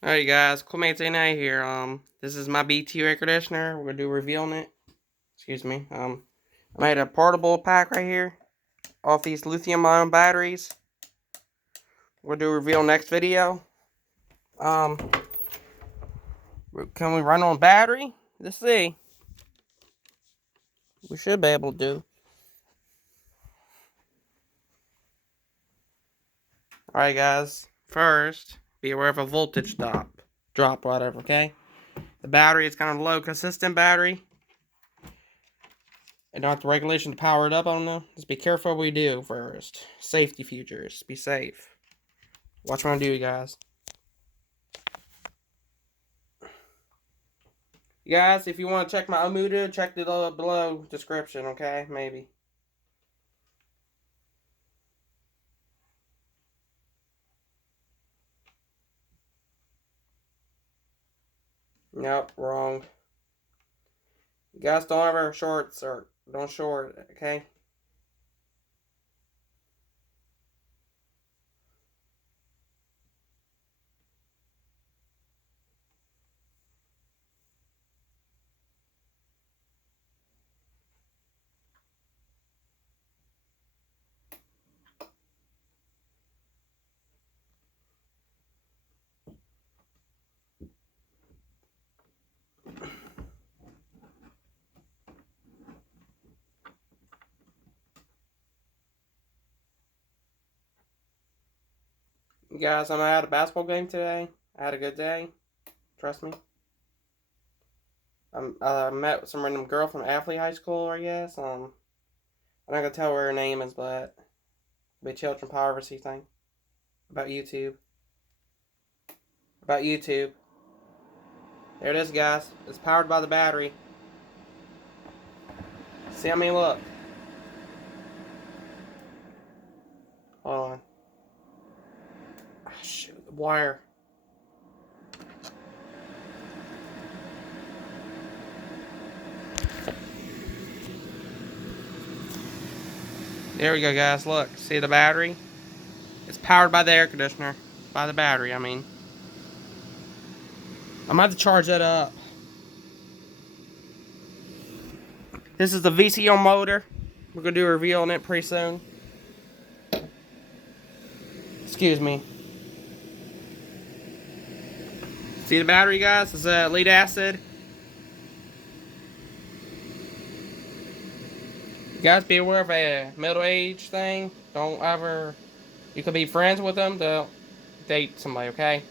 Alright guys, Coolmates A here. This is my BTU AIR conditioner. We're gonna do a review on it. Excuse me. I made a portable pack right here off these lithium-ion batteries. We'll do a review next video. Can we run on battery? Let's see. We should be able to do. Alright guys, first be aware of a voltage drop, whatever. Okay. The battery is kind of low, consistent battery. And not the regulation to power it up, I don't know. Just be careful what we do first. Safety features. Be safe. Watch what I do, you guys. You guys, if you want to check my Omuda, check the below description, okay? Maybe. Nope, wrong. You guys don't ever don't short, okay? You guys, I'm at a basketball game today. I had a good day. Trust me. I met some random girl from Athlete High School, I guess. I'm not gonna tell her name is, but it'll be children privacy thing. About YouTube. About YouTube. There it is, guys. It's powered by the battery. See how many look. Hold on. Oh, shoot, the wire. There we go, guys. Look, see the battery? It's powered by the air conditioner. By the battery, I mean. I'm going to have to charge that up. This is the VCO motor. We're going to do a review on it pretty soon. Excuse me. See the battery, guys? It's lead acid. You guys be aware of a middle age thing. Don't ever... You could be friends with them. They'll date somebody, okay?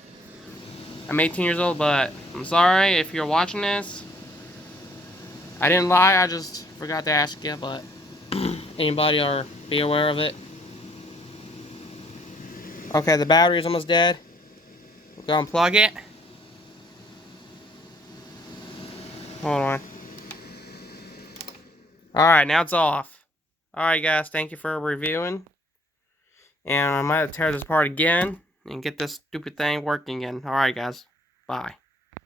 I'm 18 years old, but I'm sorry if you're watching this. I didn't lie, I just forgot to ask you, but anybody or be aware of it. Okay, the battery is almost dead. We're gonna unplug it. Hold on. Alright, now it's off. Alright guys, thank you for reviewing. And I might tear this apart again and get this stupid thing working again. Alright guys, bye.